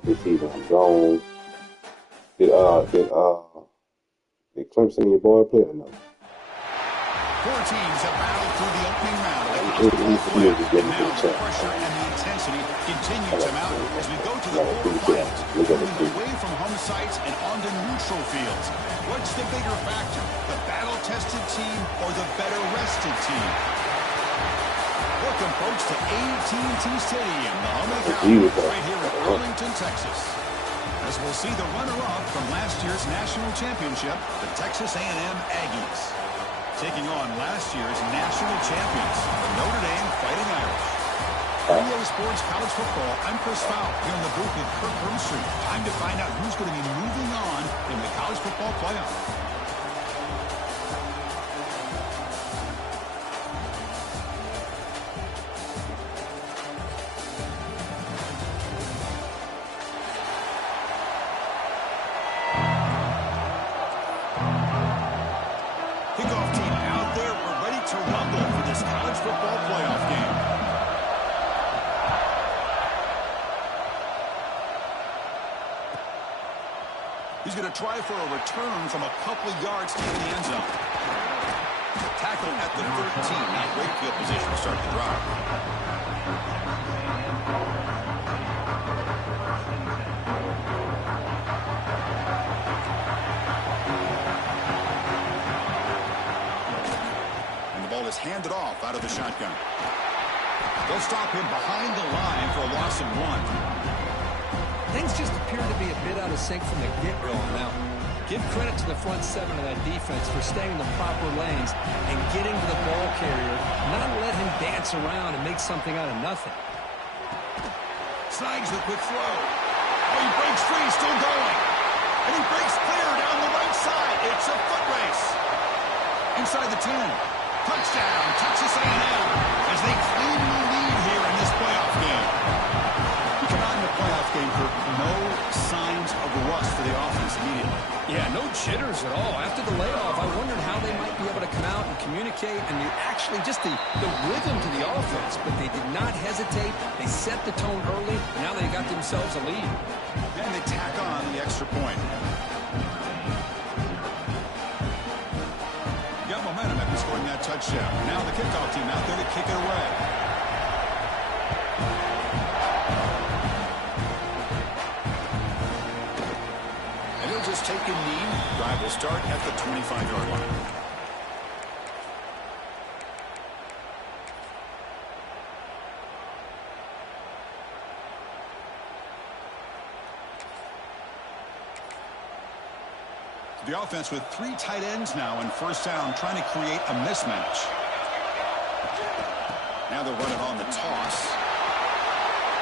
playoff this season. I'm gone. Did Clemson and your boy play or no? Four teams have battled through the opening round of the college He football still playoff, just and getting to now the the chat. pressure and the intensity continue to mount as we go to the Look at quarterfinals, the moving tweet. away from home sites and onto neutral fields. What's the bigger factor, the battle-tested team or the better-rested team? Welcome, folks, to AT&T Stadium, the home of the Cowboys, right here in Arlington, Texas. As we'll see the runner-up from last year's national championship, the Texas A&M Aggies, taking on last year's national champions, the Notre Dame Fighting Irish. EA Sports College Football, I'm Chris Fowl, here in the booth with Kirk Herbstreit. Time to find out who's going to be moving on in the college football playoff. Kickoff team out there. We're ready to rumble for this college football playoff game. He's going to try for a return from a couple of yards to the end zone. Tackle at the 13. Not great field position to start the drive. And the ball is handed off out of the shotgun. They'll stop him behind the line for a loss of 1. Things just appear to be a bit out of sync from the get-go. Now, give credit to the front seven of that defense for staying in the proper lanes and getting to the ball carrier, not let him dance around and make something out of nothing. Snags the quick throw. Oh, he breaks free, still going. And he breaks clear down the right side. It's a foot race. Inside the 10. Touchdown, Texas A&M, as they claim the lead here in this playoff game. You come out in the playoff game, Kirk, no signs of rust for the offense immediately. Yeah, no jitters at all. After the layoff, I wondered how they might be able to come out and communicate and actually just the rhythm to the offense. But they did not hesitate. They set the tone early, and now they got themselves a lead. And they tack on the extra point. Got momentum after scoring that touchdown. Now the kickoff team out there to kick it away. And he'll just take a knee. Drive will start at the 25-yard line. The offense with 3 tight ends now in first down, trying to create a mismatch. Now they're running on the toss.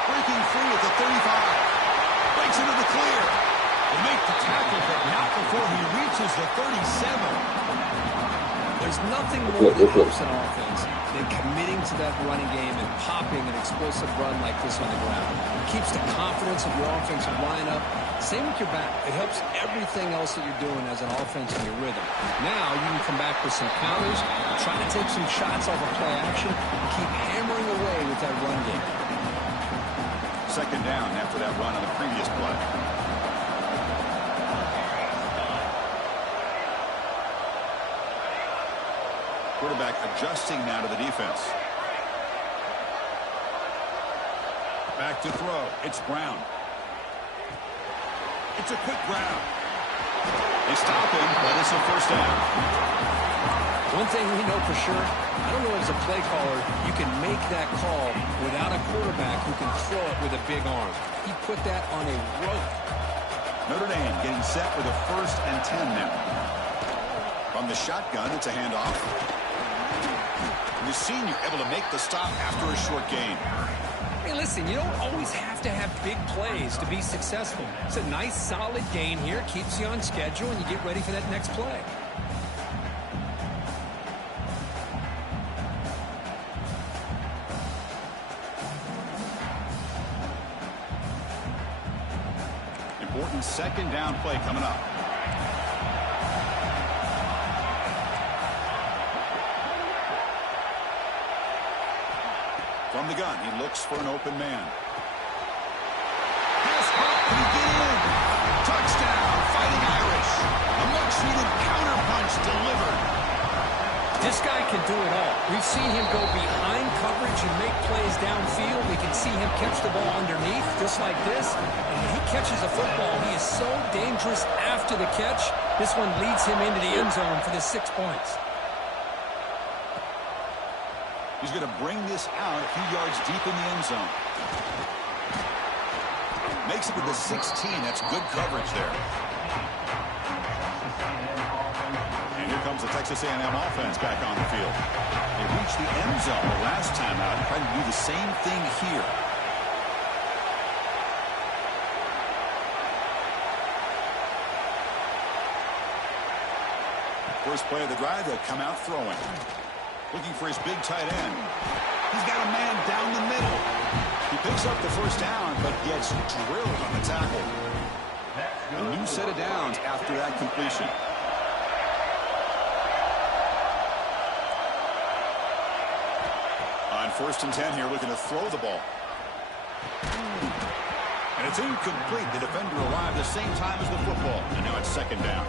Breaking free at the 35. Breaks into the clear. They make the tackle, but not before he reaches the 37. There's nothing more that helps an offense than committing to that running game and popping an explosive run like this on the ground. It keeps the confidence of your offensive lineup. Same with your back. It helps everything else that you're doing as an offense in your rhythm. Now you can come back with some counters, try to take some shots off of play action, and keep hammering away with that run game. Second down after that run on the previous play. Quarterback adjusting now to the defense. Back to throw. It's Brown. It's a quick grab. They stop him, but it's a first down. One thing we know for sure, I don't know as a play caller, you can make that call without a quarterback who can throw it with a big arm. He put that on a rope. Notre Dame getting set for the 1st and 10 now. From the shotgun, it's a handoff. The senior able to make the stop after a short gain. Hey, listen, you don't always have to have big plays to be successful. It's a nice, solid gain here. Keeps you on schedule, and you get ready for that next play. Important second down play coming up. From the gun, he looks for an open man. Pass caught, can do it all. We've seen him go behind coverage and make plays downfield. We can see him catch the ball underneath, just like this. And when he catches a football, he is so dangerous after the catch. This one leads him into the end zone for the 6 points. He's going to bring this out a few yards deep in the end zone. Makes it to the 16. That's good coverage there. And here comes the Texas A&M offense back on the field. They reached the end zone the last time out, trying to do the same thing here. First play of the drive, they'll come out throwing. Looking for his big tight end. He's got a man down the middle. He picks up the first down, but gets drilled on the tackle. A new set of downs after that completion. On 1st and 10 here, looking to throw the ball. And it's incomplete. The defender arrived the same time as the football. And now it's 2nd down.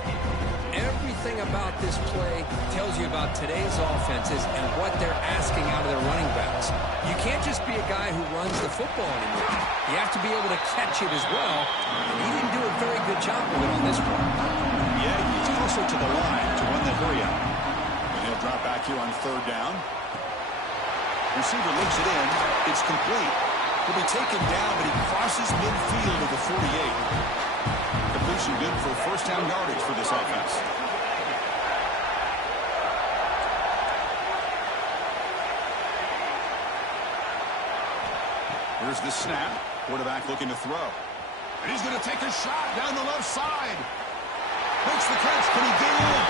Everything about this play tells you about today's offenses and what they're asking out of their running backs. You can't just be a guy who runs the football anymore. You have to be able to catch it as well. And he didn't do a very good job of it on this one. Yeah, he's closer to the line to run that hurry out. And he'll drop back here on 3rd down. Receiver looks it in. It's complete. He'll be taken down, but he crosses midfield at the 48. Completion good for 1st down yardage for this offense. Here's the snap. Quarterback looking to throw. And he's going to take a shot down the left side. Makes the catch. Can he get in?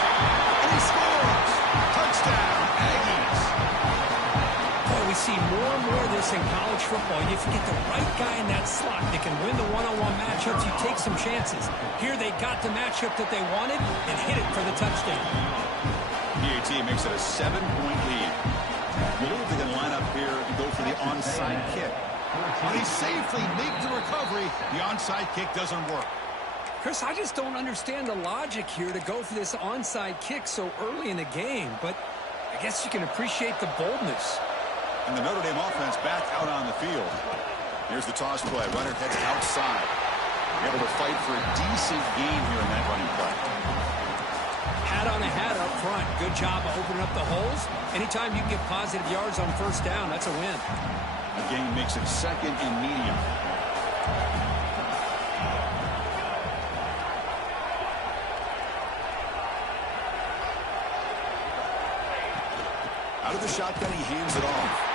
And he scores. Touchdown, Aggies. Boy, we see more and more of this in college football. If you get the right guy in that slot that can win the one-on-one matchups, you take some chances. Here they got the matchup that they wanted and hit it for the touchdown. PAT makes it a 7-point lead. We'll see if they can line up here and go for the onside kick. But he safely makes the recovery. The onside kick doesn't work. Chris, I just don't understand the logic here to go for this onside kick so early in the game. But I guess you can appreciate the boldness. And the Notre Dame offense back out on the field. Here's the toss play. Runner heads outside. Able to fight for a decent gain here in that running play. Hat on a hat up front. Good job of opening up the holes. Anytime you can get positive yards on 1st down, that's a win. The game makes it 2nd and medium. Out of the shotgun, he hands it off.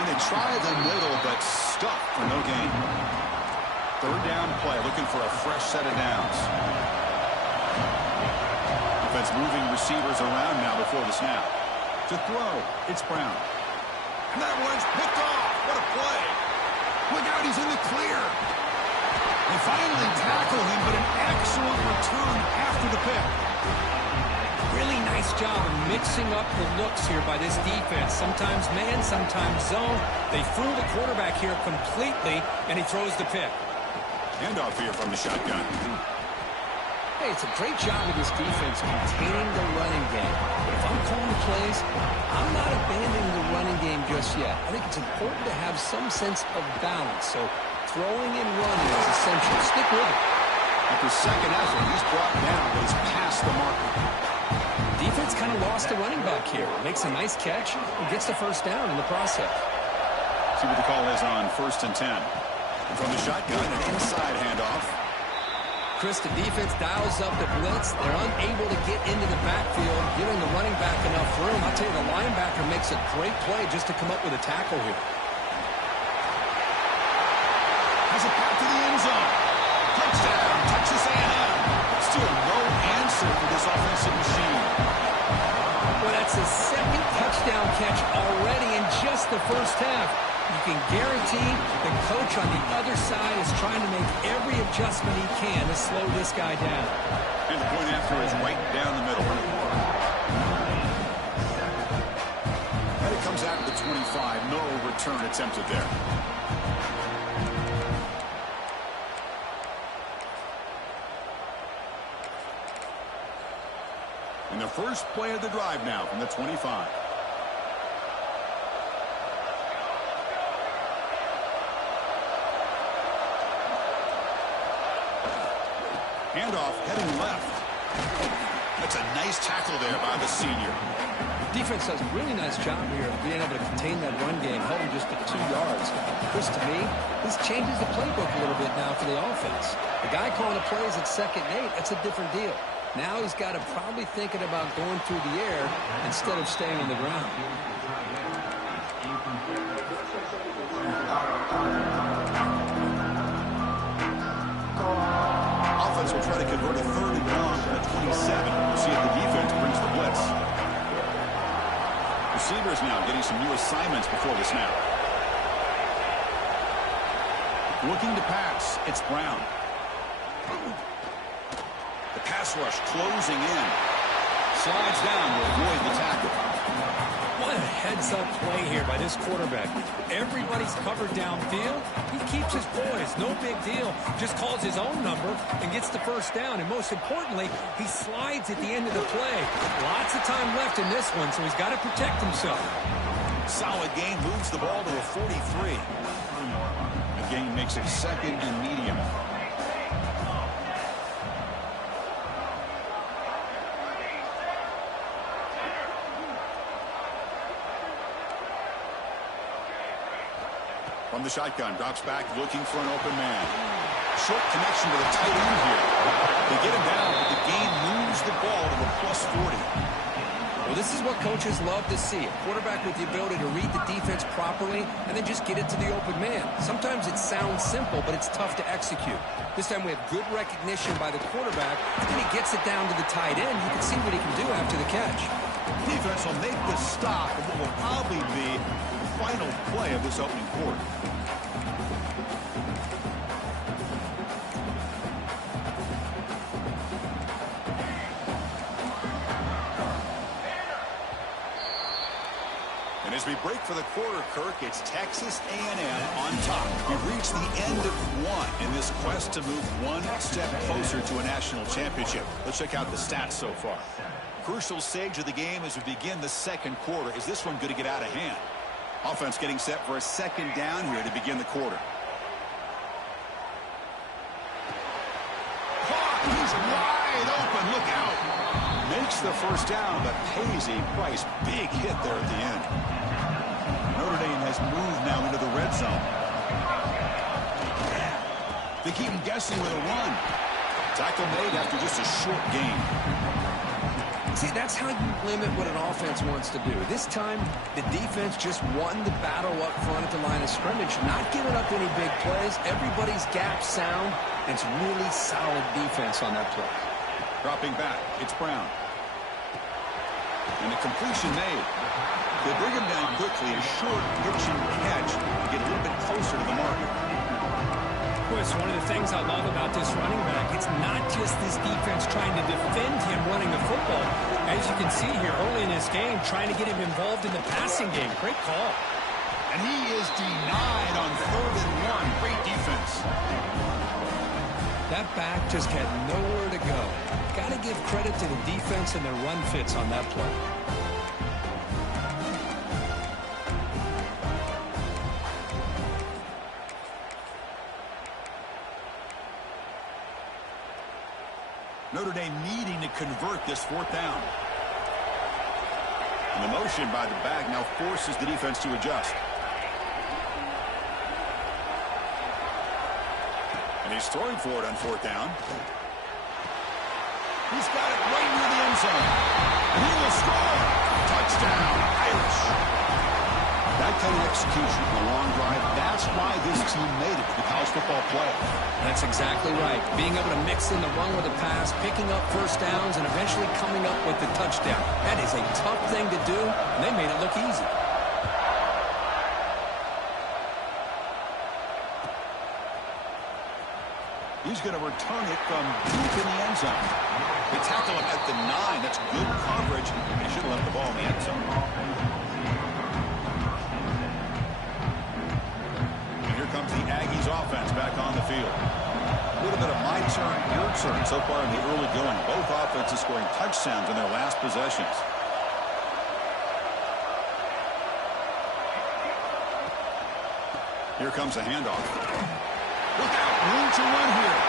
And they try the middle, but stuck for no gain. 3rd down play, looking for a fresh set of downs. Offense moving receivers around now before the snap. To throw, it's Brown. And that one's picked off. What a play. Look out, he's in the clear. They finally tackle him, but an excellent return after the pick. Really nice job of mixing up the looks here by this defense. Sometimes man, sometimes zone. They fool the quarterback here completely, and he throws the pick. Handoff here from the shotgun. Hey, it's a great job of this defense containing the running game. But if I'm calling plays, I'm not abandoning the running game just yet. I think it's important to have some sense of balance. So throwing and running is essential. Stick with it. After 2nd effort, he's brought down, but he's past the marker. Defense kind of lost the running back here. Makes a nice catch and gets the 1st down in the process. See what the call is on 1st and 10. And from the shotgun, an inside handoff. Chris, the defense dials up the blitz. They're unable to get into the backfield, giving the running back enough room. I'll tell you, the linebacker makes a great play just to come up with a tackle here. Has it back to the end zone. Touchdown, Texas A&M. Still no answer for this offensive machine. Well, that's his 2nd touchdown catch already in just the 1st half. You can guarantee the coach on the other side is trying to make every adjustment he can to slow this guy down. And the point after is right down the middle. And it comes out of the 25. No return attempted there. And the first play of the drive now from the 25. Handoff heading left. That's a nice tackle there by the senior. Defense does a really nice job here of being able to contain that run game, held him just at 2 yards. Chris, to me, this changes the playbook a little bit now for the offense. The guy calling the plays at 2nd and 8, that's a different deal. Now he's got to probably thinking about going through the air instead of staying on the ground. Offense will try to convert a 3rd and long from the 27. We'll see if the defense brings the blitz. Receivers now getting some new assignments before the snap. Looking to pass. It's Brown. The pass rush closing in. Slides down to avoid the tackle. What a heads-up play here by this quarterback. Everybody's covered downfield. He keeps his poise. No big deal. Just calls his own number and gets the first down. And most importantly, he slides at the end of the play. Lots of time left in this one, so he's got to protect himself. Solid gain, moves the ball to a 43. The gain makes it 2nd and medium. From the shotgun, drops back, looking for an open man. Short connection to the tight end here. They get him down, but the gain moves the ball to a +40. Well, this is what coaches love to see. A quarterback with the ability to read the defense properly and then just get it to the open man. Sometimes it sounds simple, but it's tough to execute. This time we have good recognition by the quarterback, and he gets it down to the tight end. You can see what he can do after the catch. Defense will make the stop of what will probably be the final play of this opening quarter. And as we break for the quarter, Kirk, it's Texas A&M on top. We've reached the end of one in this quest to move one step closer to a national championship. Let's check out the stats so far. Crucial stage of the game as we begin the 2nd quarter. Is this one going to get out of hand? Offense getting set for a 2nd down here to begin the quarter. He's wide open. Look out. Makes the first down, but pays a price. Big hit there at the end. Notre Dame has moved now into the red zone. They keep him guessing with a run. Tackle made after just a short gain. See, that's how you limit what an offense wants to do. This time, the defense just won the battle up front at the line of scrimmage, not giving up any big plays. Everybody's gap sound. It's really solid defense on that play. Dropping back, it's Brown. And a completion made. They bring him down quickly. A short pitch and catch to get a little bit closer to the marker. Chris, one of the things I love about this running back, it's not just this defense trying to defend him running the football. As you can see here early in this game, trying to get him involved in the passing game. Great call. And he is denied on 3rd and 1. Great defense. That back just had nowhere to go. Got to give credit to the defense and their run fits on that play. Notre Dame needing to convert this 4th down. And the motion by the back now forces the defense to adjust. And he's throwing for it on 4th down. He's got it right near the end zone. And he will score. Touchdown, Irish. That kind of execution on a long drive, that's why this team made it to the college football playoff. That's exactly right. Being able to mix in the run with the pass, picking up first downs, and eventually coming up with the touchdown. That is a tough thing to do, and they made it look easy. He's going to return it from deep in the end zone. They tackle him at the 9. That's good coverage. They should have left the ball in the end zone. And here comes the Aggies offense back on the field. A little bit of my turn, your turn so far in the early going. Both offenses scoring touchdowns in their last possessions. Here comes the handoff. Look out, room to run here.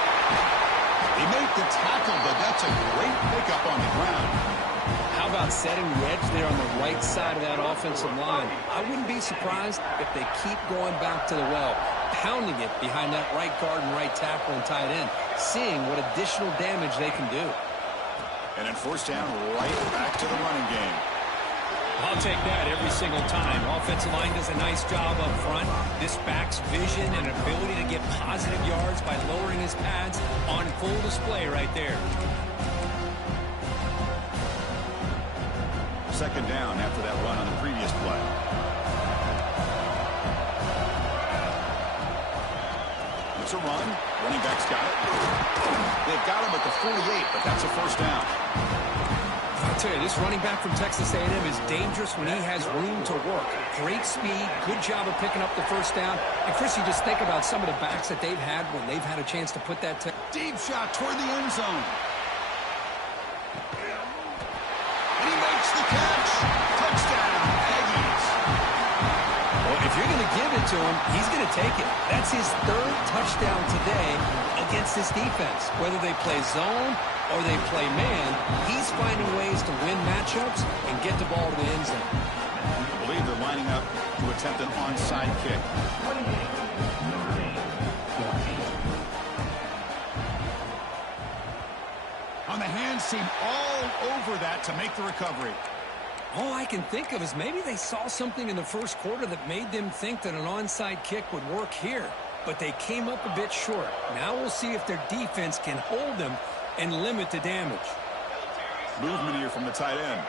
He made the tackle, but that's a great pickup on the ground. How about setting the edge there on the right side of that offensive line? I wouldn't be surprised if they keep going back to the well, pounding it behind that right guard and right tackle and tight end, seeing what additional damage they can do. And then first down, right back to the running game. I'll take that every single time. Offensive line does a nice job up front. This back's vision and ability to get positive yards by lowering his pads on full display right there. Second down after that run on the previous play. It's a run. Running back's got it. They've got him at the 48, but that's a first down. I'll tell you, this running back from Texas A&M is dangerous when he has room to work. Great speed, good job of picking up the first down. And, Chris, you just think about some of the backs that they've had when they've had a chance to put that deep shot toward the end zone. And he makes the catch. Touchdown, Aggies. Well, if you're going to give it to him, he's going to take it. That's his third touchdown today against this defense. Whether they play zone or they play man, he's finding ways to win matchups and get the ball to the end zone. I believe they're lining up to attempt an onside kick. On the hands team all over that to make the recovery. All I can think of is maybe they saw something in the first quarter that made them think that an onside kick would work here. But they came up a bit short. Now we'll see if their defense can hold them and limit the damage. Movement here from the tight end.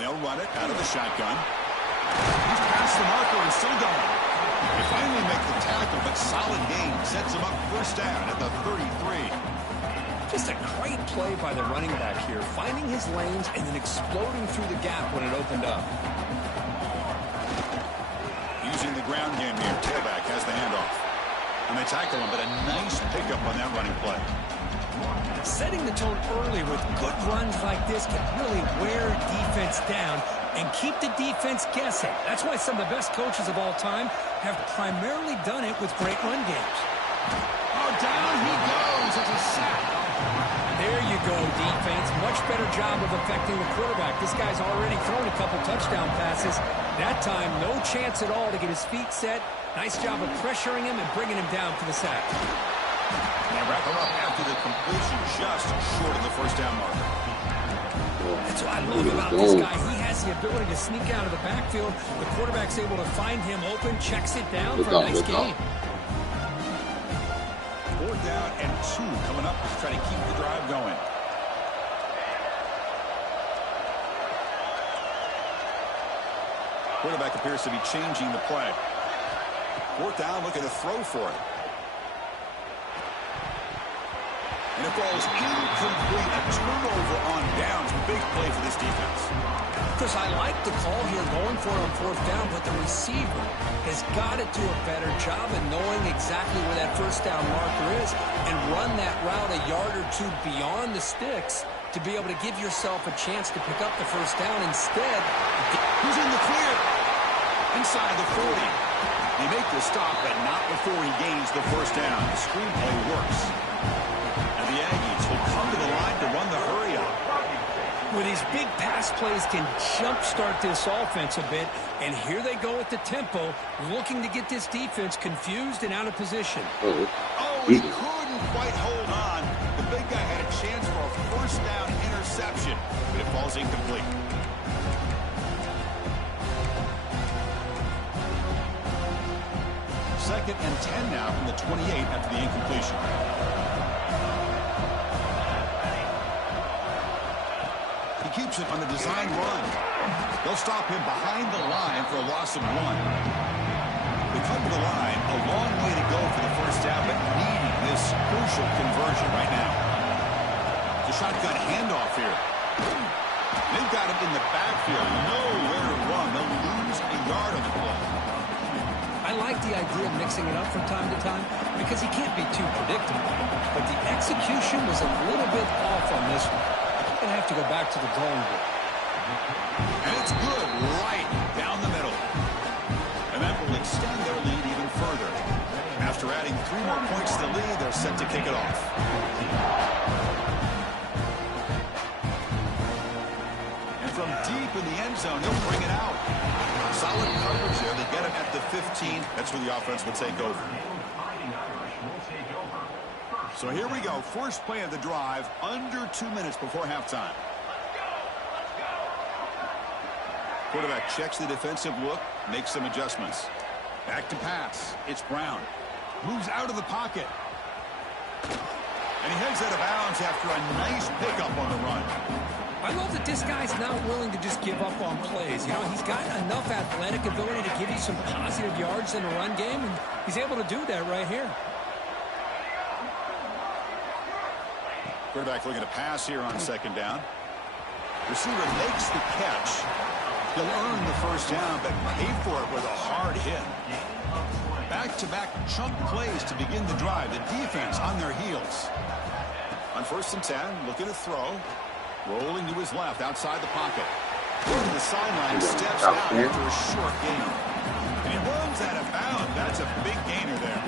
They'll run it out of the shotgun. He's past the marker and still going. They finally make the tackle, but solid gain sets him up first down at the 33. Just a great play by the running back here, finding his lanes and then exploding through the gap when it opened up. Using the ground game here, tailback has the handoff. And they tackle him, but a nice pickup on that running play. Setting the tone early with good runs like this can really wear defense down and keep the defense guessing. That's why some of the best coaches of all time have primarily done it with great run games. Oh, down he goes. It's a sack. There you go, defense. Much better job of affecting the quarterback. This guy's already thrown a couple touchdown passes. That time, no chance at all to get his feet set. Nice job of pressuring him and bringing him down for the sack. They wrap him up after the completion, just short of the first down marker. That's what I love about this guy. He has the ability to sneak out of the backfield. The quarterback's able to find him open, checks it down for a nice gain. 4th down and 2 coming up to try to keep the drive going. Quarterback appears to be changing the play. 4th down, looking to throw for it. And it falls incomplete. A turnover on downs. Big play for this defense. Chris, I like the call here going for it on 4th down, but the receiver has got to do a better job of knowing exactly where that first down marker is and run that route a yard or two beyond the sticks to be able to give yourself a chance to pick up the first down. Instead, who's in the clear? Inside the 40. They make the stop, but not before he gains the first down. The screenplay works. And the Aggies will come to the line to run the hurry up. Where these big pass plays can jumpstart this offense a bit, and here they go at the tempo, looking to get this defense confused and out of position. Oh, he couldn't quite hold on. The big guy had a chance for a first down interception, but it falls incomplete. Second and 10 now from the 28 after the incompletion. He keeps it on the design run. They'll stop him behind the line for a loss of 1. They come to the line, a long way to go for the first down, but needing this crucial conversion right now. The shotgun handoff here. They've got him in the backfield. Nowhere to run. They'll lose a yard on the play. I like the idea of mixing it up from time to time because he can't be too predictable. But the execution was a little bit off on this one. They're going to have to go back to the drawing board. And it's good right down the middle. And that will extend their lead even further. After 3 more points to the lead. They're set to kick it off. And from deep in the end zone, he'll bring it out. Solid coverage there. They get him at the 15. That's where the offense will take over. So here we go. First play of the drive, under 2 minutes before halftime. Quarterback checks the defensive look, makes some adjustments. Back to pass. It's Brown. Moves out of the pocket. And he heads out of bounds after a nice pickup on the run. I love that this guy's not willing to just give up on plays. You know, he's got enough athletic ability to give you some positive yards in the run game, and he's able to do that right here. Quarterback looking to pass here on second down. Receiver makes the catch. He'll earn the first down, but pay for it with a hard hit. Back-to-back chunk plays to begin the drive. The defense on their heels. On 1st and 10, looking to throw. Rolling to his left, outside the pocket. Going to the sideline, steps out after a short gain. And he runs out of bounds. That's a big gainer there.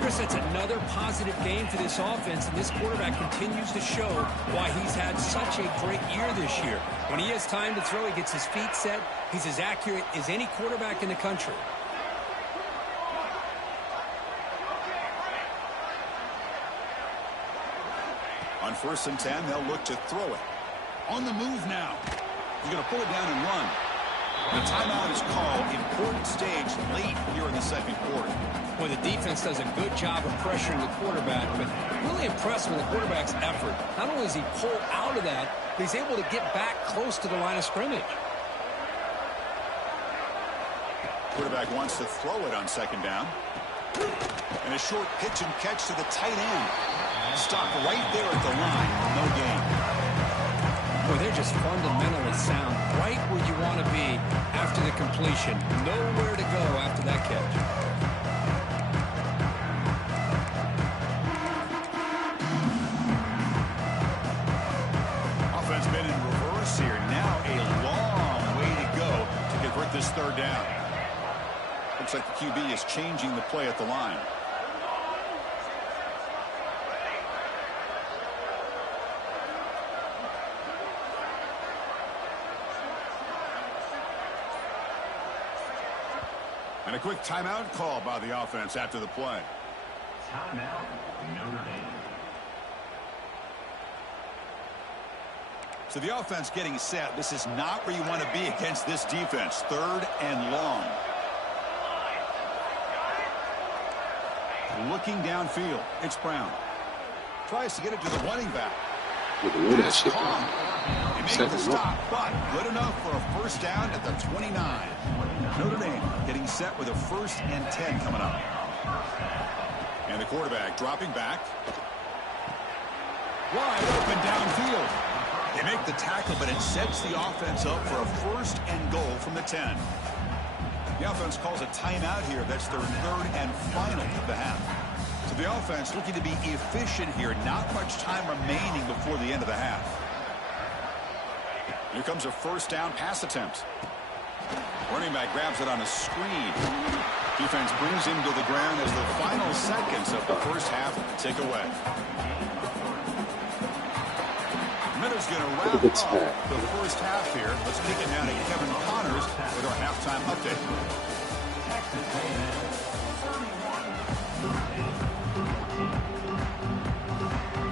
Chris, that's another positive game for this offense, and this quarterback continues to show why he's had such a great year this year. When he has time to throw, he gets his feet set. He's as accurate as any quarterback in the country. On 1st and 10, they'll look to throw it. On the move now. He's going to pull it down and run. The timeout is called. Important stage late here in the second quarter. Well, the defense does a good job of pressuring the quarterback, but really impressed with the quarterback's effort. Not only does he pull out of that, but he's able to get back close to the line of scrimmage. Quarterback wants to throw it on second down. And a short pitch and catch to the tight end. Stop right there at the line. No gain. Boy, they're just fundamentally sound. Right where you want to be after the completion. Nowhere to go after that catch. Offense been in reverse here. Now a long way to go to convert this third down. Looks like the QB is changing the play at the line. And a quick timeout call by the offense after the play. Timeout, Notre Dame. So the offense getting set. This is not where you want to be against this defense. 3rd and long. Looking downfield. It's Brown. Tries to get it to the running back. Pass caught. He made the stop, but good enough for a first down at the 29. Notre Dame getting set with a 1st and 10 coming up. And the quarterback dropping back. Wide open downfield. They make the tackle, but it sets the offense up for a 1st and goal from the 10. The offense calls a timeout here. That's their 3rd and final of the half. So the offense looking to be efficient here. Not much time remaining before the end of the half. Here comes a 1st down pass attempt. Running back grabs it on a screen. Defense brings him to the ground as the final seconds of the first half tick away. Miller's going to wrap up the first half here. Let's kick it down to Kevin Connors with our halftime update.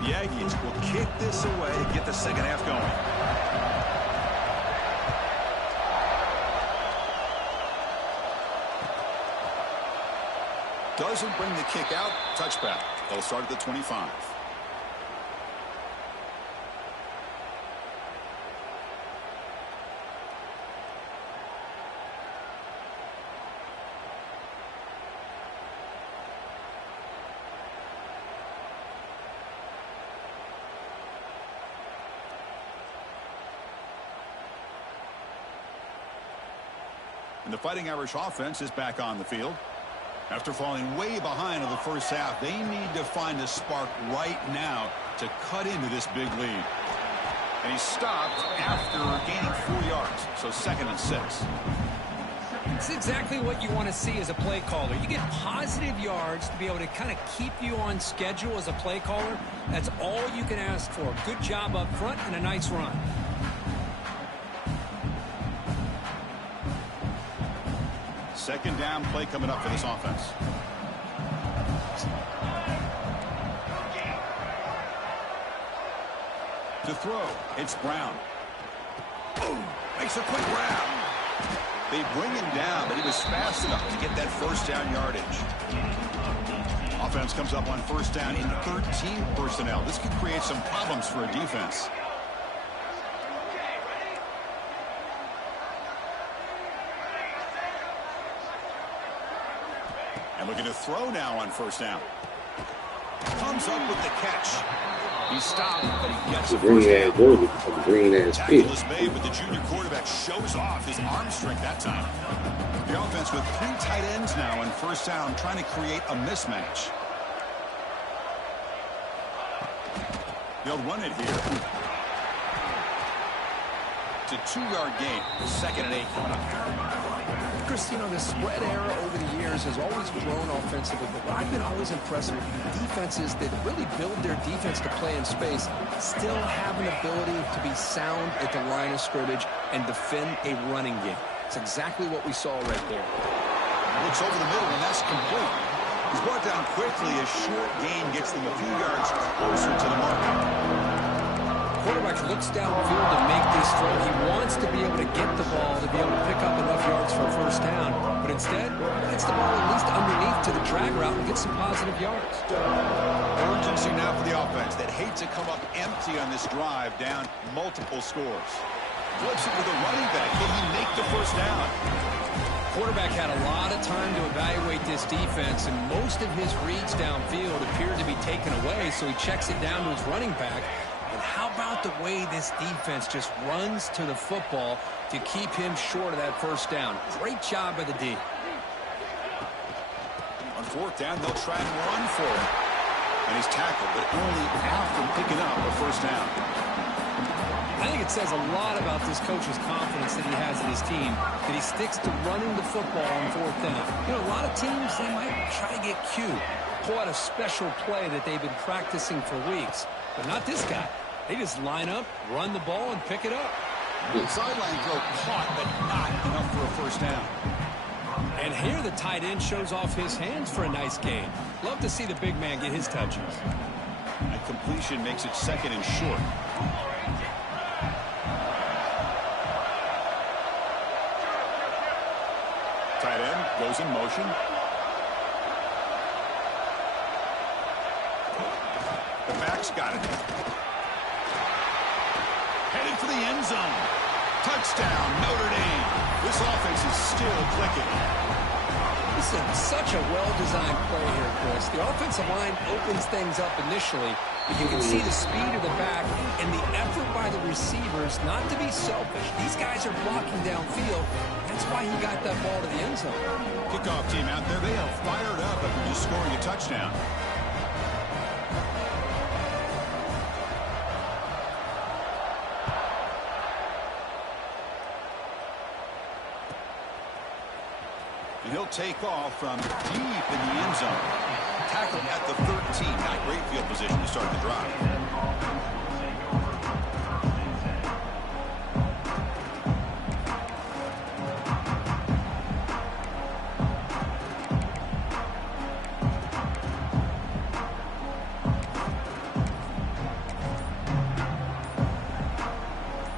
The Aggies will kick this away to get the second half going. Doesn't bring the kick out. Touchback. They'll start at the 25. And the Fighting Irish offense is back on the field. After falling way behind in the first half, they need to find a spark right now to cut into this big lead. And he stopped after gaining 4 yards, so 2nd and 6. It's exactly what you want to see as a play caller. You get positive yards to be able to kind of keep you on schedule as a play caller. That's all you can ask for. Good job up front and a nice run. Second down play coming up for this offense. To throw, it's Brown. Boom, makes a quick grab. They bring him down, but he was fast enough to get that first down yardage. Offense comes up on first down in 13 personnel. This could create some problems for a defense. And looking to throw now on first down. Comes up with the catch. He stopped, but he gets the green ass jersey, the green ass tackle fit. is made, but the junior quarterback shows off his arm strength that time. The offense with 3 tight ends now on first down, trying to create a mismatch. They'll run it here. It's a 2-yard gain. 2nd and 8 coming up. Chris, you know, the spread era over the years has always grown offensively, but what I've been always impressed with defenses that really build their defense to play in space still have an ability to be sound at the line of scrimmage and defend a running game. It's exactly what we saw right there. Looks over the middle, and that's complete. He's brought down quickly. A short gain gets them a few yards closer to the mark. Quarterback looks downfield to make this throw. He wants to be able to get the ball to be able to pick up enough yards for a first down, but instead gets the ball at least underneath to the drag route and get some positive yards. Urgency now for the offense that hate to come up empty on this drive, down multiple scores. Flips it with a running back. Can he make the first down? Quarterback had a lot of time to evaluate this defense, and most of his reads downfield appeared to be taken away, so he checks it down to his running back. And how about the way this defense just runs to the football to keep him short of that first down? Great job by the D. On fourth down, they'll try and run for it. And he's tackled, but only after picking up a first down. I think it says a lot about this coach's confidence that he has in his team, that he sticks to running the football on fourth down. You know, a lot of teams, they might try to get cute, pull out a special play that they've been practicing for weeks. But not this guy. They just line up, run the ball, and pick it up. Sideline throw caught, but not enough for a first down. And here the tight end shows off his hands for a nice gain. Love to see the big man get his touches. That completion makes it 2nd and short. Tight end goes in motion. The back's got it. Headed for the end zone. Touchdown, Notre Dame. This offense is still clicking. This is such a well-designed play here, Chris. The offensive line opens things up initially, but you can see the speed of the back and the effort by the receivers not to be selfish. These guys are blocking downfield. That's why he got that ball to the end zone. Kickoff team out there, they are fired up after just scoring a touchdown. And he'll take off from deep in the end zone. Tackled at the 13. Not great field position to start the drive.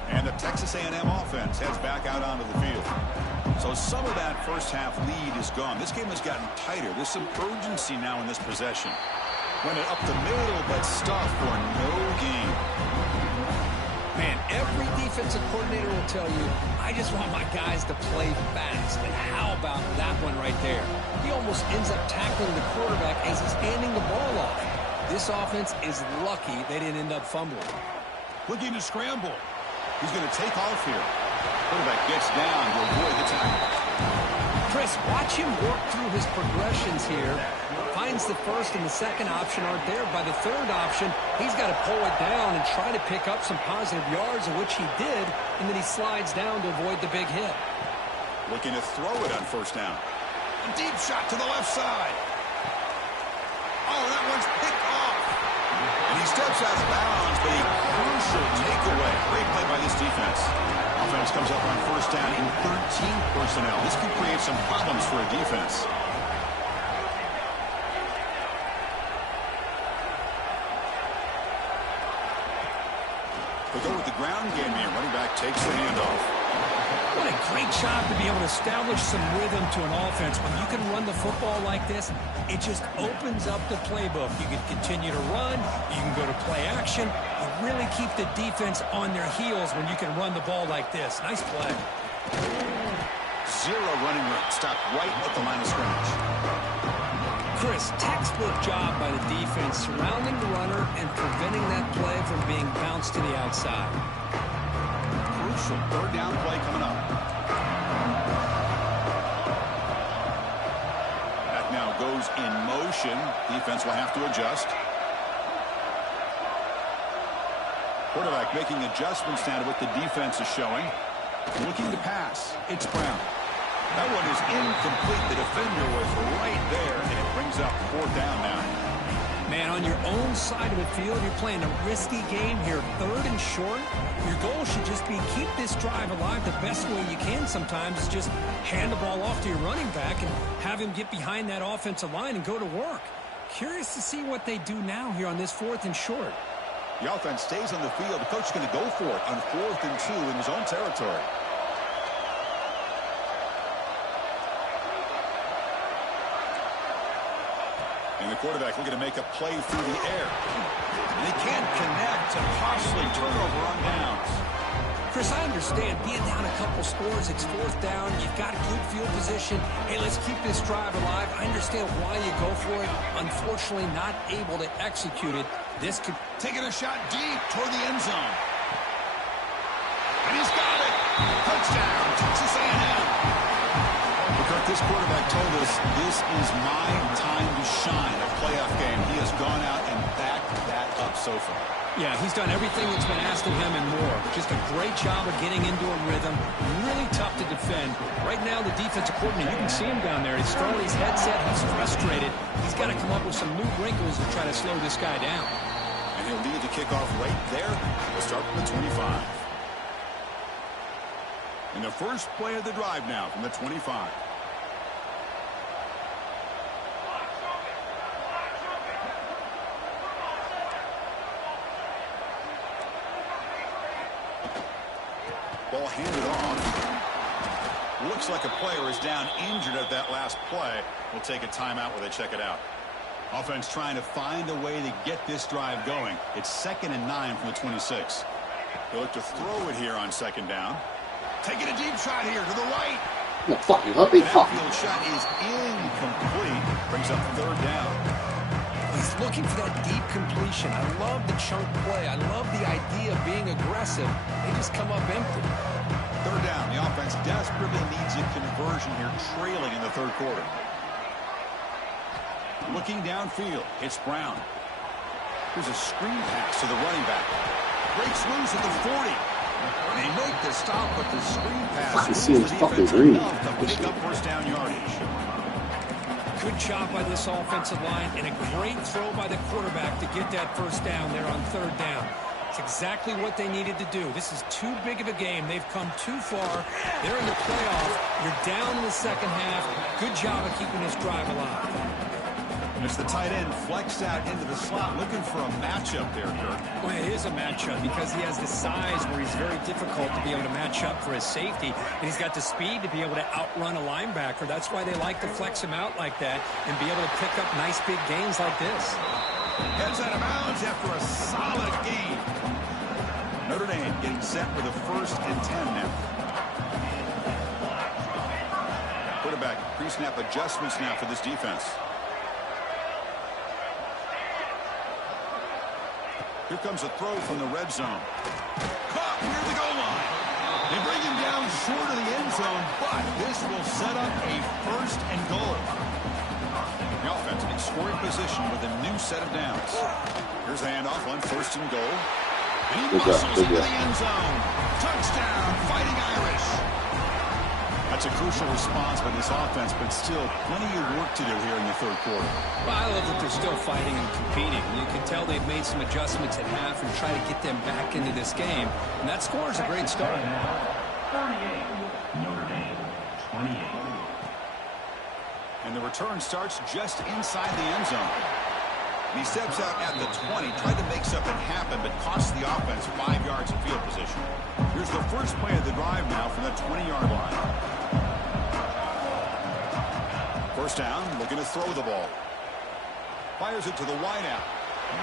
And the Texas A&M offense heads back out onto the field. So some of that first half lead is gone. This game has gotten tighter. There's some urgency now in this possession. Run it up the middle, but stuff for no gain. Man, every defensive coordinator will tell you, I just want my guys to play fast. And how about that one right there? He almost ends up tackling the quarterback as he's handing the ball off. This offense is lucky they didn't end up fumbling. Looking to scramble. He's going to take off here. Quarterback gets down to avoid the tackle. Chris, watch him work through his progressions here. Finds the first and the second option aren't there. By the third option, he's got to pull it down and try to pick up some positive yards, of which he did, and then he slides down to avoid the big hit. Looking to throw it on first down. A deep shot to the left side. Oh, that one's picked off. And he steps out of bounds, but a crucial takeaway. Great play by this defense. Offense comes up on first down in 13 personnel. This could create some problems for a defense. We'll go with the ground game here. Running back takes the handoff. What a great job to be able to establish some rhythm to an offense. When you can run the football like this, it just opens up the playbook. You can continue to run. You can go to play action. You really keep the defense on their heels when you can run the ball like this. Nice play. Zero running room. Stopped right at the line of scrimmage. Chris, textbook job by the defense surrounding the runner and preventing that play from being bounced to the outside. Crucial third down play coming up. That now goes in motion. Defense will have to adjust. Quarterback making adjustments now to what the defense is showing. Looking to pass. It's Brown. That one is incomplete. The defender was right there, and it brings up fourth down now. Man, on your own side of the field, you're playing a risky game here. Third and short. Your goal should just be keep this drive alive the best way you can sometimes is just hand the ball off to your running back and have him get behind that offensive line and go to work. Curious to see what they do now here on this fourth and short. The offense stays on the field. The coach is going to go for it on 4th and 2 in his own territory. And the quarterback looking to make a play through the air. And he can't connect. A costly turnover on downs. Chris, I understand being down a couple scores, it's fourth down, you've got good field position. Hey, let's keep this drive alive. I understand why you go for it. Unfortunately, not able to execute it. This could... Taking a shot deep toward the end zone. And he's got it. Touchdown, Texas A&M. Kirk, this quarterback told us this is my time to shine, a playoff game. He has gone out and backed that up so far. Yeah, he's done everything that's been asked of him and more. Just a great job of getting into a rhythm. Really tough to defend. Right now, the defensive coordinator, you can see him down there. He's throwing his headset. He's frustrated. He's got to come up with some new wrinkles to try to slow this guy down. And he'll lead the kickoff right there. We'll start from the 25. And the first play of the drive now from the 25. Ball handed off. Looks like a player is down injured at that last play. We'll take a timeout where they check it out. Offense trying to find a way to get this drive going. It's 2nd and 9 from the 26. They look to throw it here on 2nd down. Taking a deep shot here to the right. No, fucking help me. That field shot is incomplete. Brings up 3rd down. He's looking for that deep completion. I love the chunk play. I love the idea of being aggressive. They just come up empty. 3rd down. The offense desperately needs a conversion here, trailing in the 3rd quarter. Looking downfield, it's Brown. Here's a screen pass to the running back. Breaks loose at the 40. They make the stop, but the screen pass I see him fucking green. to pick up first down yardage. Good job by this offensive line and a great throw by the quarterback to get that first down there on 3rd down. It's exactly what they needed to do. This is too big of a game. They've come too far. They're in the playoff. You're down in the second half. Good job of keeping this drive alive. As the tight end flexed out into the slot, looking for a matchup there, Kirk. Well, it is a matchup because he has the size where he's very difficult to be able to match up for his safety, and he's got the speed to be able to outrun a linebacker. That's why they like to flex him out like that and be able to pick up nice big gains like this. Heads out of bounds after a solid game. Notre Dame getting set for the 1st and 10 now. Quarterback pre-snap adjustments now for this defense. Here comes a throw from the red zone. Caught near the goal line. They bring him down short of the end zone, but this will set up a 1st and goal. The offense in scoring position with a new set of downs. Here's the handoff on 1st and goal. And he muscles into the end zone. Touchdown, Fighting Irish. That's a crucial response by this offense, but still plenty of work to do here in the third quarter. Well, I love that they're still fighting and competing. You can tell they've made some adjustments at half and try to get them back into this game. And that score is a great start. 38. Notre Dame, 28. And the return starts just inside the end zone. He steps out at the 20, tried to make something happen, but cost the offense 5 yards of field position. Here's the first play of the drive now from the 20-yard line. First down, looking to throw the ball. Fires it to the wideout.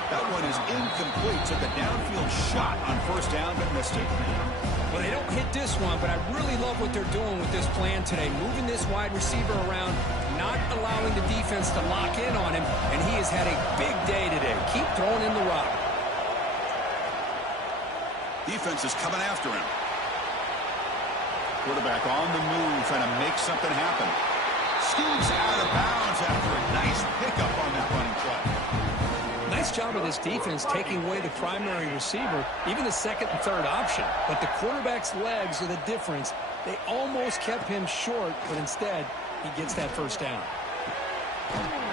That one is incomplete. Took a downfield shot on first down, but missed it. Well, they don't hit this one, but I really love what they're doing with this plan today. Moving this wide receiver around, not allowing the defense to lock in on him, and he has had a big day today. Keep throwing in the rock. Defense is coming after him. Quarterback on the move, trying to make something happen. Scoots out of bounds after a nice pickup on that running play. Nice job of this defense taking away the primary receiver, even the second and third option. But the quarterback's legs are the difference. They almost kept him short, but instead, he gets that first down.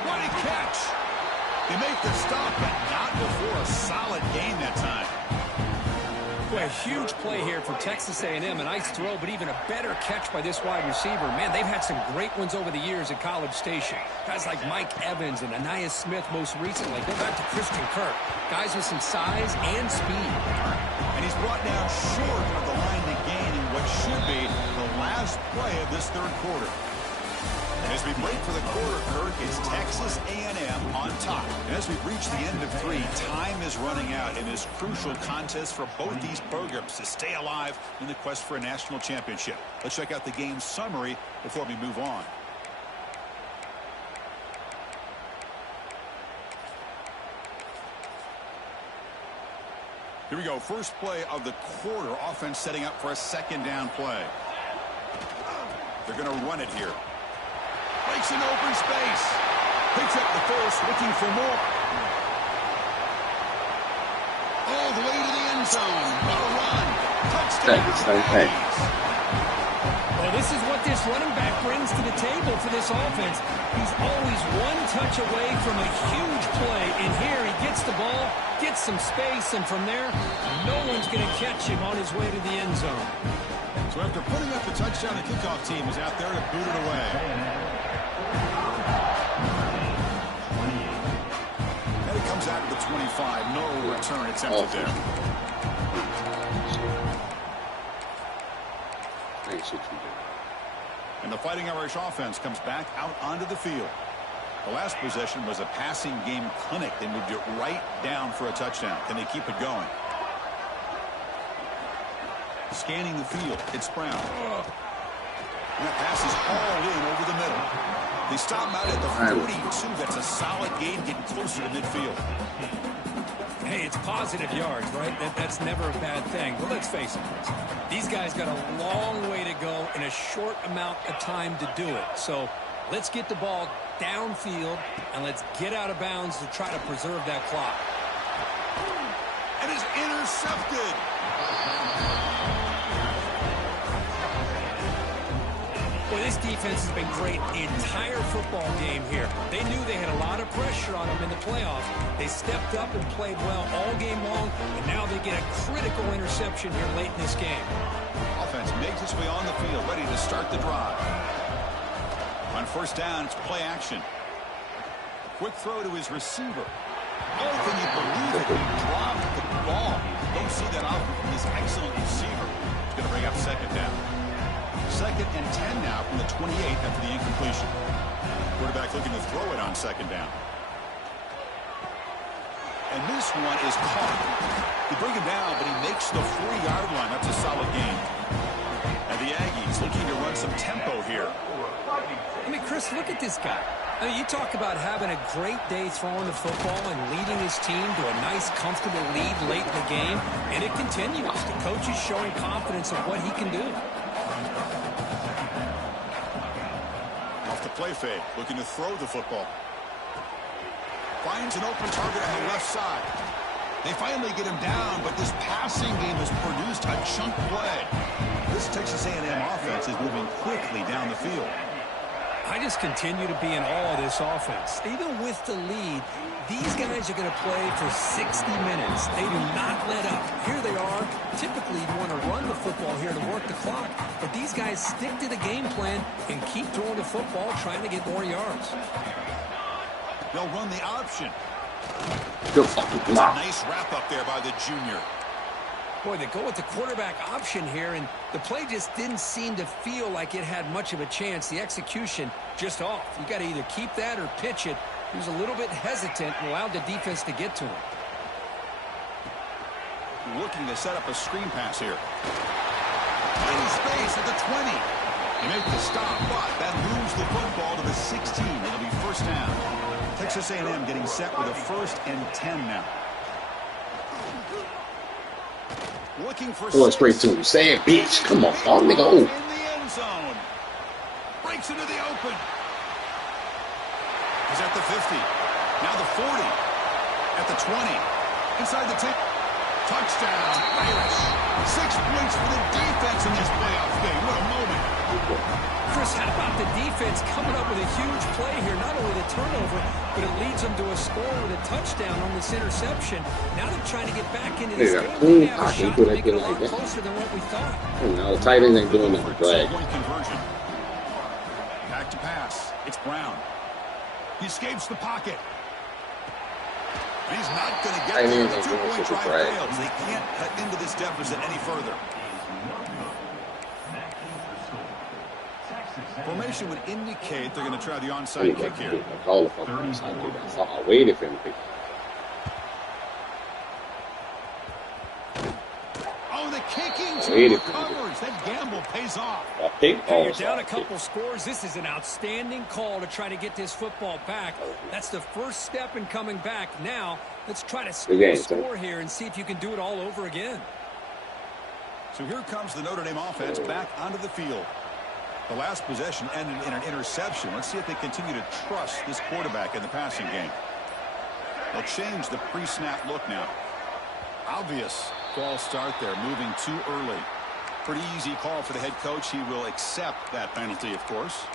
What a catch! They make the stop, but not before a solid gain that time. Boy, a huge play here for Texas A&M. A nice throw, but even a better catch by this wide receiver. Man, they've had some great ones over the years at College Station. Guys like Mike Evans and Anais Smith most recently. Go back to Christian Kirk. Guys with some size and speed. And he's brought down short of the line to gain in what should be the last play of this third quarter. As we break for the quarter, Kirk, it's Texas A&M on top. And as we reach the end of 3, time is running out in this crucial contest for both these programs to stay alive in the quest for a national championship. Let's check out the game summary before we move on. Here we go. First play of the quarter. Offense setting up for a second down play. They're going to run it here. Breaks in open space. Picks up the first, looking for more. All the way to the end zone. What a run. Touchdown. Well, this is what this running back brings to the table for this offense. He's always one touch away from a huge play. And here he gets the ball, gets some space, and from there, no one's going to catch him on his way to the end zone. So after putting up the touchdown, the kickoff team is out there to boot it away. And it comes out to the 25. No return attempted there. And the Fighting Irish offense comes back out onto the field. The last possession was a passing game clinic. They moved it right down for a touchdown. Can they keep it going? Scanning the field, it's Brown. And that pass is all in over the middle. They stop him out at the 42. That's a solid gain, getting closer to midfield. Hey, it's positive yards, right? That's never a bad thing. But let's face it, these guys got a long way to go in a short amount of time to do it. So let's get the ball downfield, and let's get out of bounds to try to preserve that clock. And it's intercepted. Boy, this defense has been great the entire football game here. They knew they had a lot of pressure on them in the playoffs. They stepped up and played well all game long, and now they get a critical interception here late in this game. Offense makes its way on the field, ready to start the drive. On first down, it's play action. Quick throw to his receiver. Oh, can you believe it? He dropped the ball. Don't see that out from this excellent receiver. He's going to bring up second down. Second and 10 now from the 28 after the incompletion. Quarterback looking to throw it on second down. And this one is caught. They bring him down, but he makes the 4-yard line. That's a solid gain. And the Aggies looking to run some tempo here. I mean, Chris, look at this guy. I mean, you talk about having a great day throwing the football and leading his team to a nice, comfortable lead late in the game, and it continues. The coach is showing confidence of what he can do. Off the play fake, looking to throw the football. Finds an open target on the left side. They finally get him down, but this passing game has produced a chunk play. This Texas A&M offense is moving quickly down the field. I just continue to be in awe of this offense. Even with the lead, these guys are going to play for 60 minutes. They do not let up. Here they are. Typically, you want to run the football here to work the clock, but these guys stick to the game plan and keep throwing the football, trying to get more yards. They'll run the option. Good fucking block. Nice wrap up there by the junior. Boy, they go with the quarterback option here, and the play just didn't seem to feel like it had much of a chance. The execution just off. You got to either keep that or pitch it. He was a little bit hesitant and allowed the defense to get to him. Looking to set up a screen pass here. In space at the 20. He makes the stop, but that moves the football to the 16. It'll be first down. Texas A&M getting set with a 1st and 10 now. Looking for going straight to him. Say it, bitch. Come on, dog, nigga. Oh. In the end zone. Breaks into the open. He's at the 50. Now the 40. At the 20. Inside the 10. Touchdown, Irish. 6 points for the defense in this playoff game. What a moment. Chris, how about the defense coming up with a huge play here? Not only the turnover, but it leads them to a score with a touchdown on this interception. Now they're trying to get back into this game. They have a shot to make it a lot closer than what we thought. No, the tight end ain't doing nothing. Drag. Point conversion. Back to pass. It's Brown. He escapes the pocket. He's not going to get there. The 2-point try fails. They can't cut into this deficit any further. Formation would indicate they're going to try the onside kick here. I waited for him to pick. Oh, the kicking team recovers. That gamble pays off. You're down a couple scores. This is an outstanding call to try to get this football back. That's the first step in coming back. Now, let's try to score here and see if you can do it all over again. So here comes the Notre Dame offense back onto the field. The last possession ended in an interception. Let's see if they continue to trust this quarterback in the passing game. They'll change the pre-snap look now. Obvious false start there, moving too early. Pretty easy call for the head coach. He will accept that penalty, of course.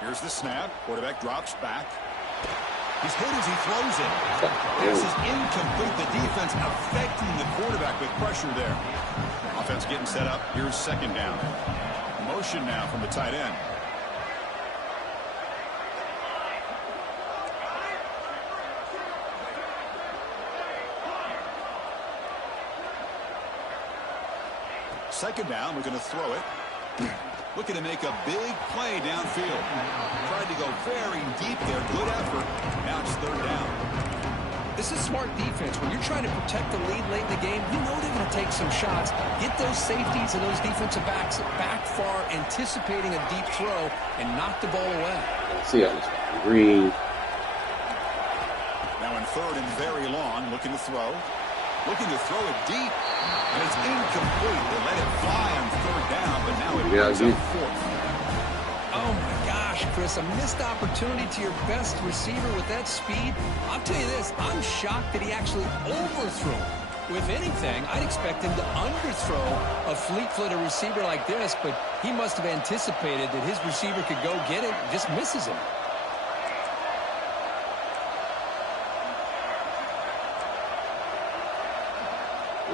Here's the snap. Quarterback drops back. He's hit as he throws it. Pass is incomplete. The defense affecting the quarterback with pressure there. Offense getting set up. Here's 2nd down. Motion now from the tight end. Second down. We're going to throw it. Looking to make a big play downfield. Tried to go very deep there. Good effort. Now it's 3rd down. This is smart defense. When you're trying to protect the lead late in the game, you know they're going to take some shots. Get those safeties and those defensive backs back far, anticipating a deep throw, and knock the ball away. Let's see how this green. Now in 3rd and very long. Looking to throw. Looking to throw it deep. And it's incomplete. They let it fly on 3rd down, but now it goes up 4th. Oh, my gosh, Chris, a missed opportunity to your best receiver with that speed. I'll tell you this, I'm shocked that he actually overthrew him. If anything, I'd expect him to underthrow a fleet-footed receiver like this, but he must have anticipated that his receiver could go get it and just misses him.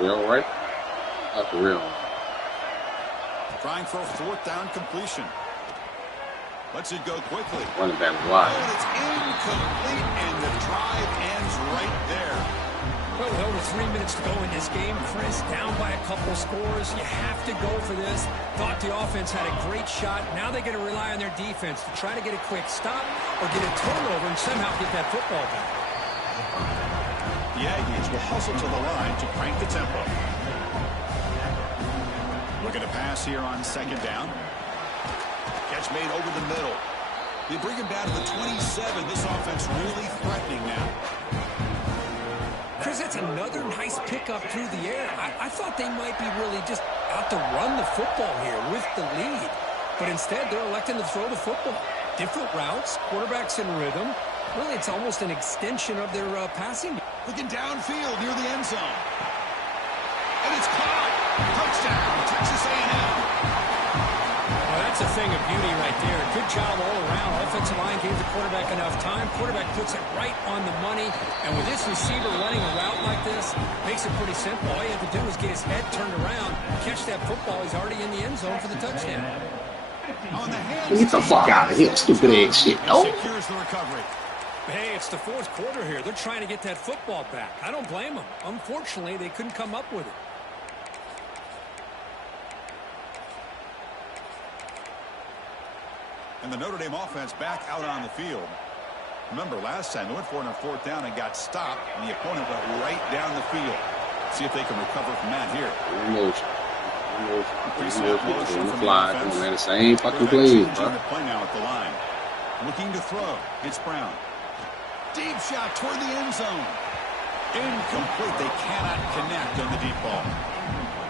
Real right? That's the real. Trying for a 4th down completion. Lets it go quickly. Running back wide. Oh, it's incomplete, and the drive ends right there. Well, with over 3 minutes to go in this game, Chris, down by a couple scores. You have to go for this. Thought the offense had a great shot. Now they're going to rely on their defense to try to get a quick stop or get a turnover and somehow get that football back. The Aggies will hustle to the line to crank the tempo. Looking to pass here on 2nd down. Catch made over the middle. They bring him down to the 27. This offense really threatening now. Chris, that's another nice pickup through the air. I thought they might be really just out to run the football here with the lead. But instead, they're electing to throw the football. Different routes, quarterbacks in rhythm. Really, it's almost an extension of their passing. Looking downfield near the end zone. And it's caught. Touchdown, Texas A&M. Well, that's a thing of beauty right there. Good job all around. Offensive line gave the quarterback enough time. Quarterback puts it right on the money. And with this receiver running a route like this, makes it pretty simple. All you have to do is get his head turned around, catch that football. He's already in the end zone for the touchdown. On the hands. Get the fuck out of here, stupid ass shit. No. Secures the recovery. Hey, it's the fourth quarter here. They're trying to get that football back. I don't blame them. Unfortunately, they couldn't come up with it. And the Notre Dame offense back out on the field. Remember, last time they went for it on fourth down and got stopped, and the opponent went right down the field. See if they can recover from that here. Fly, man, the same fucking plays, bro. Play now at the line. Looking to throw. It's Brown. Deep shot toward the end zone. Incomplete. They cannot connect on the deep ball.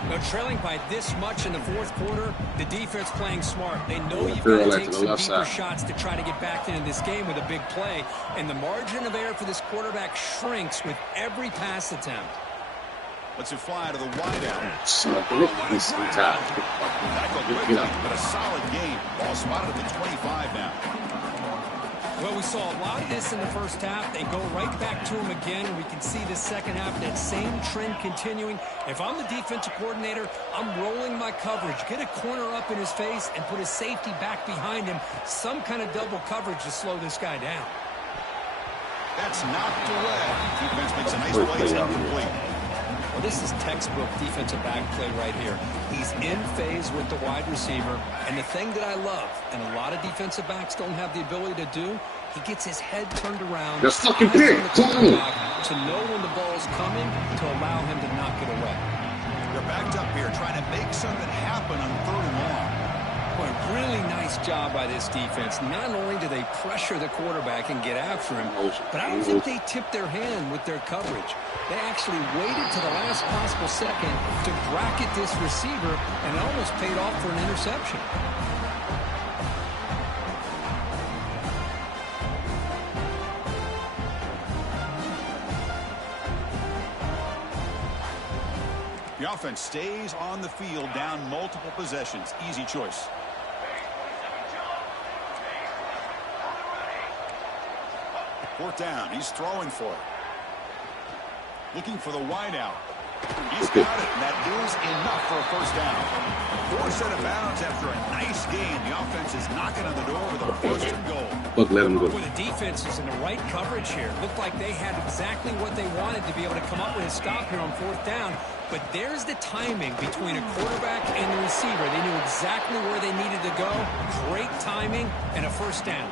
They're trailing by this much in the fourth quarter. The defense playing smart. They know you've got to take some deeper shots to try to get back into this game with a big play. And the margin of error for this quarterback shrinks with every pass attempt. Let's it fly to the wideout. But a solid game. Ball spotted at the 25 now. Well, we saw a lot of this in the first half. They go right back to him again, and we can see the second half, that same trend continuing. If I'm the defensive coordinator, I'm rolling my coverage. Get a corner up in his face and put a safety back behind him. Some kind of double coverage to slow this guy down. That's knocked away. Defense makes a nice play. It's incomplete. Well, this is textbook defensive back play right here. He's in phase with the wide receiver. And the thing that I love, and a lot of defensive backs don't have the ability to do, he gets his head turned around. That's fucking big. To know when the ball's coming to allow him to knock it away. They're backed up here trying to make something happen on third and long. Boy, really nice job by this defense. Not only do they pressure the quarterback and get after him, but I don't think they tipped their hand with their coverage. They actually waited to the last possible second to bracket this receiver, and it almost paid off for an interception. The offense stays on the field, down multiple possessions. Easy choice. Fourth down. He's throwing for it. Looking for the wideout. He's got it. And that is enough for a first down. Forced out of bounds after a nice game. The offense is knocking on the door with a first and goal. Look, let him go. Well, the defense is in the right coverage here. Looked like they had exactly what they wanted to be able to come up with a stop here on fourth down. But there's the timing between a quarterback and the receiver. They knew exactly where they needed to go. Great timing and a first down.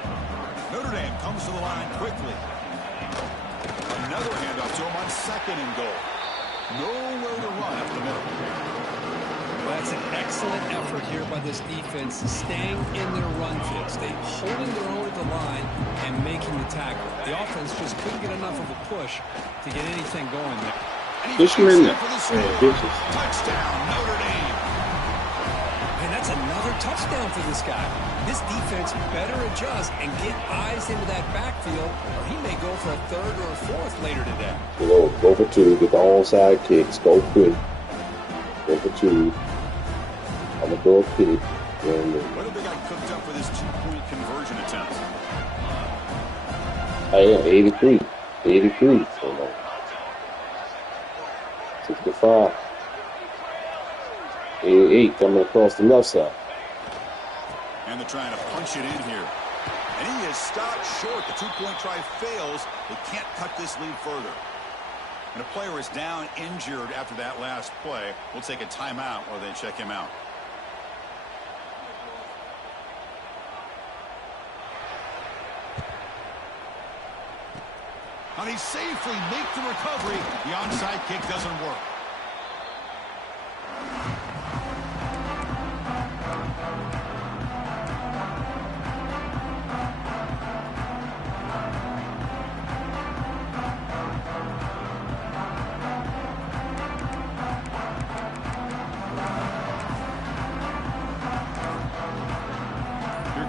Notre Dame comes to the line quickly. Another handoff to him on second and goal. Nowhere to run up the middle. Well, that's an excellent effort here by this defense, staying in their run fits. They holding their own at the line and making the tackle. The offense just couldn't get enough of a push to get anything going there. Push him in there. Touchdown, Notre Dame. And that's another touchdown for this guy. This defense better adjust and get eyes into that backfield, or he may go for a third or a fourth later today. Go for two. Get the onside kicks. Go quick. Go for two. I'm going to throw a kick. What have they got cooked up for this two-point conversion attempt? I am 83. 83. So, 65. 88 coming across the left side. And they're trying to punch it in here. And he is stopped short. The two-point try fails. They can't cut this lead further. And a player is down injured after that last play. We'll take a timeout while they check him out. And he safely makes the recovery. The onside kick doesn't work.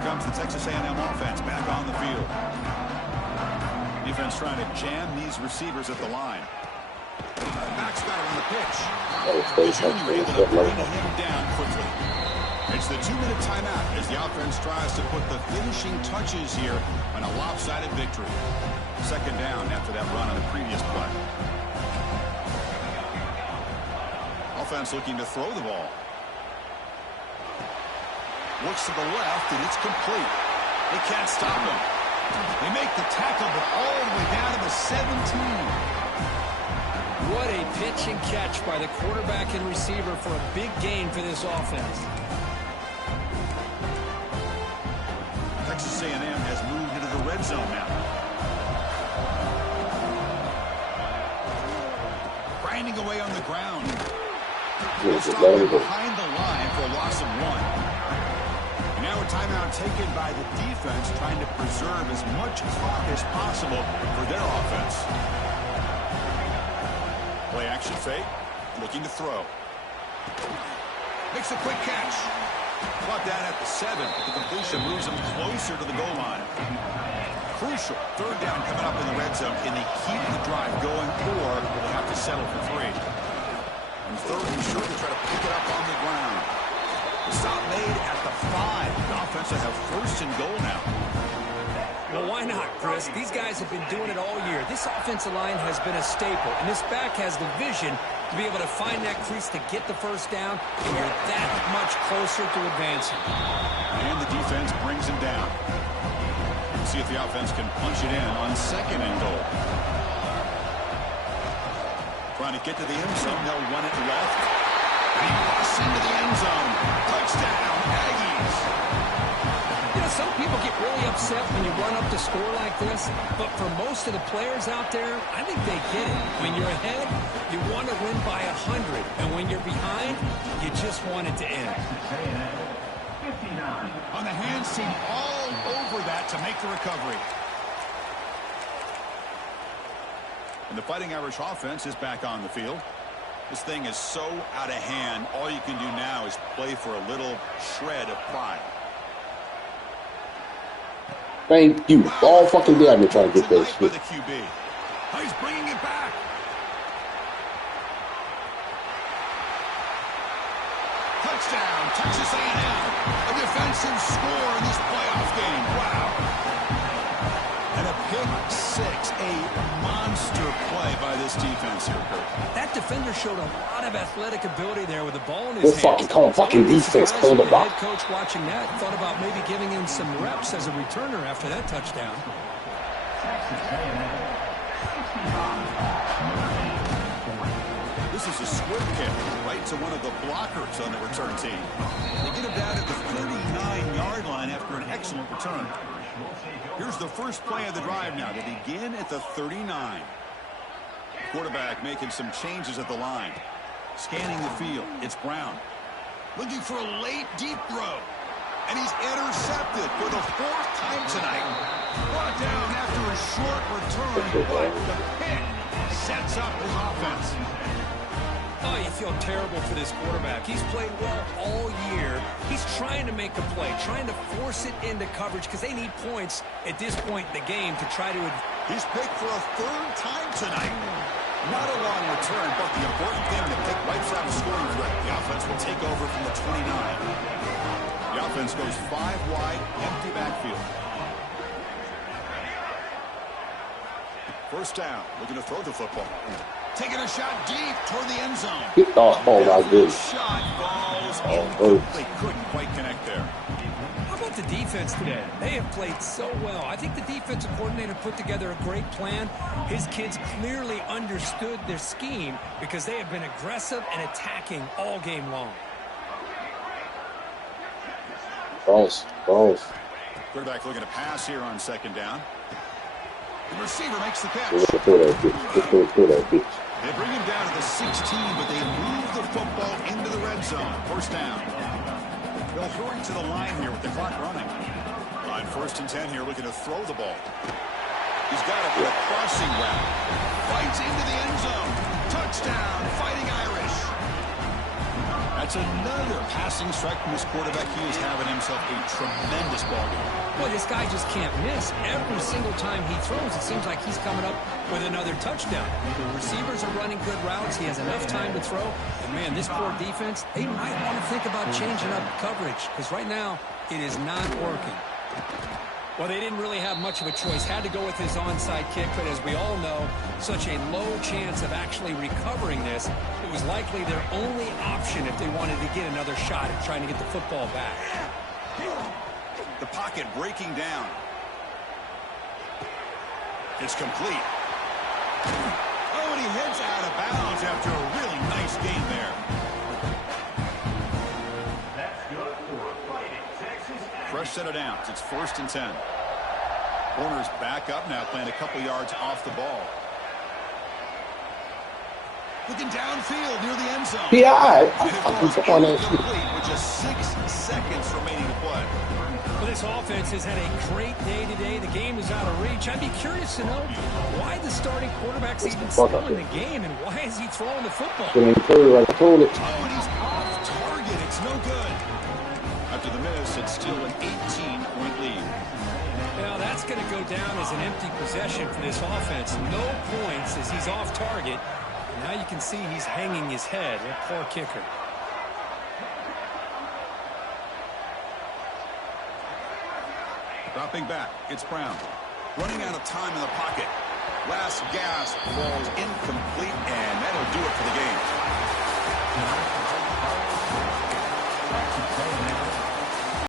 comes the Texas A&M offense back on the field. Defense trying to jam these receivers at the line. Max got it on the pitch. The junior able to bring him down quickly. It's the 2-minute timeout as the offense tries to put the finishing touches here on a lopsided victory. Second down after that run on the previous play. Offense looking to throw the ball. Looks to the left, and it's complete. They can't stop him. They make the tackle, but all the way down to the 17. What a pitch and catch by the quarterback and receiver for a big gain for this offense. Texas A&M has moved into the red zone now. Grinding away on the ground. They'll stop behind the line for a loss of 1. And now a timeout taken by the defense, trying to preserve as much clock as possible for their offense. Play action fake, looking to throw. Makes a quick catch. Brought down at the 7. The completion moves them closer to the goal line. Crucial. Third down coming up in the red zone. Can they keep the drive going, or will they have to settle for 3? And third and short to try to pick it up on the ground. The stop made at the 5. The offense will have first and goal now. Well, why not, Chris? These guys have been doing it all year. This offensive line has been a staple, and this back has the vision to be able to find that crease to get the first down, and you're that much closer to advancing. And the defense brings him down. We'll see if the offense can punch it in on second and goal. Trying to get to the end zone. They'll run it left. And he busts into the end zone. Touchdown, Aggies. You know, some people get really upset when you run up to score like this, but for most of the players out there, I think they get it. When you're ahead, you want to win by 100, and when you're behind, you just want it to end. On the hands team all over that to make the recovery. And the Fighting Irish offense is back on the field. This thing is so out of hand, all you can do now is play for a little shred of pride. Thank you. All fucking day I've been trying to get that shit. The QB. Oh, he's bringing it back. Touchdown, Texas A&M. A defensive score in this playoff game. Wow. And a pick 6, a monster play by this defense here, Kurt. That defender showed a lot of athletic ability there with the ball in his Good fucking call, fucking defense, pull the head rock. coach watching that thought about maybe giving him some reps as a returner after that touchdown. This is a squib kick right to one of the blockers on the return team. They get him down at the 39-yard line after an excellent return. Here's the first play of the drive now. They begin at the 39. Quarterback making some changes at the line. Scanning the field. It's Brown. Looking for a late deep throw. And he's intercepted for the 4th time tonight. Brought down after a short return, but the pick sets up his offense. Oh, you feel terrible for this quarterback. He's played well all year. He's trying to make a play, trying to force it into coverage because they need points at this point in the game to try to... He's picked for a 3rd time tonight. Not a long return, but the important thing, the pick wipes out a scoring threat. The offense will take over from the 29. The offense goes 5 wide, empty backfield. First down, looking to throw the football. Taking a shot deep toward the end zone. Oh, my goodness. Shot falls incomplete. Couldn't quite connect there. How about the defense today? They have played so well. I think the defensive coordinator put together a great plan. His kids clearly understood their scheme because they have been aggressive and attacking all game long. Balls. Quarterback looking to pass here on second down. The receiver makes the catch. Just throw that bitch. They bring him down to the 16, but they move the football into the red zone. First down. They'll hurry to the line here with the clock running. On 1st and 10 here, looking to throw the ball. He's got it with a crossing route. Fights into the end zone. Touchdown, Fighting Irish. That That's another passing strike from this quarterback. He is having himself a tremendous ball game. Well, this guy just can't miss. Every single time he throws, it seems like he's coming up with another touchdown. The receivers are running good routes. He has enough time to throw. And, man, this poor defense, they might want to think about changing up coverage because right now it is not working. Well, they didn't really have much of a choice. Had to go with his onside kick, but as we all know, such a low chance of actually recovering this. It was likely their only option if they wanted to get another shot at trying to get the football back. The pocket breaking down. It's complete. Oh, and he heads out of bounds after a really nice game there. That's good for a fighting Texas. Fresh set of downs. It's 1st and 10. Corner's back up now, playing a couple yards off the ball. Looking downfield near the end zone. PI. With just 6 seconds remaining to play. Well, this offense has had a great day today. The game is out of reach. I'd be curious to know why the starting quarterback's even still in the game and why is he throwing the football? Oh, and he's off target. It's no good. After the miss, it's still an 18-point lead. Now, that's going to go down as an empty possession for this offense. No points as he's off target. And now you can see he's hanging his head. That poor kicker. Dropping back, it's Brown. Running out of time in the pocket. Last gasp falls incomplete, and that'll do it for the game.